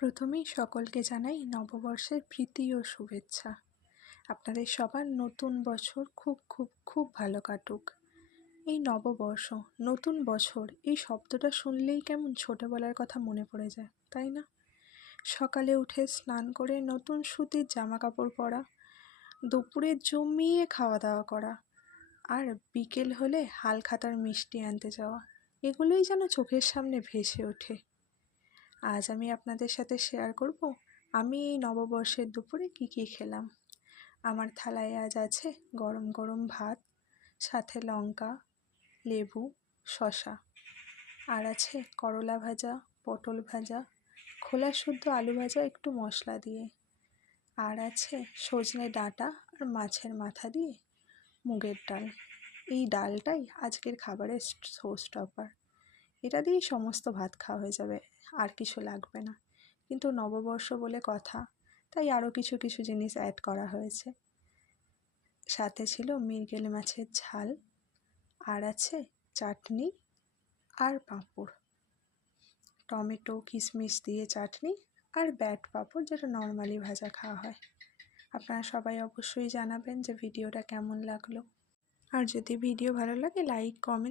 প্রথমেই সকলকে জানাই নববর্ষের প্রীতি ও শুভেচ্ছা। আপনাদের সবার নতুন বছর খুব খুব খুব ভালো কাটুক। এই নববর্ষ, নতুন বছর, এই শব্দটা শুনলেই কেমন ছোটবেলার কথা মনে পড়ে যায়, তাই না? সকালে উঠে স্নান করে নতুন সুতির জামা কাপড় পরা, দুপুরে জমিয়ে খাওয়া দাওয়া করা, আর বিকেল হলে হালখাতার মিষ্টি আনতে যাওয়া, এগুলোই যেন চোখের সামনে ভেসে ওঠে। আজ আমি আপনাদের সাথে শেয়ার করব আমি এই নববর্ষের দুপুরে কী কী খেলাম। আমার থালায় আজ আছে গরম গরম ভাত, সাথে লঙ্কা, লেবু, শসা, আর আছে করলা ভাজা, পটল ভাজা, খোলা শুদ্ধ আলু ভাজা একটু মশলা দিয়ে, আর আছে সজনে ডাঁটা আর মাছের মাথা দিয়ে মুগের ডাল। এই ডালটাই আজকের খাবারের শো স্টপার। এটা দিয়েই সমস্ত ভাত খাওয়া হয়ে যাবে, আর কিছু লাগবে না। কিন্তু নববর্ষ বলে কথা, তাই আরও কিছু কিছু জিনিস অ্যাড করা হয়েছে। সাথে ছিল মৃগেল মাছের ঝাল, আর আছে চাটনি আর পাঁপড়, টমেটো কিশমিশ দিয়ে চাটনি, আর ব্যাট পাঁপড়, যেটা নর্মালি ভাজা খাওয়া হয়। আপনারা সবাই অবশ্যই জানাবেন যে ভিডিওটা কেমন লাগলো। আর যদি ভিডিও ভালো লাগে লাইক, কমেন্ট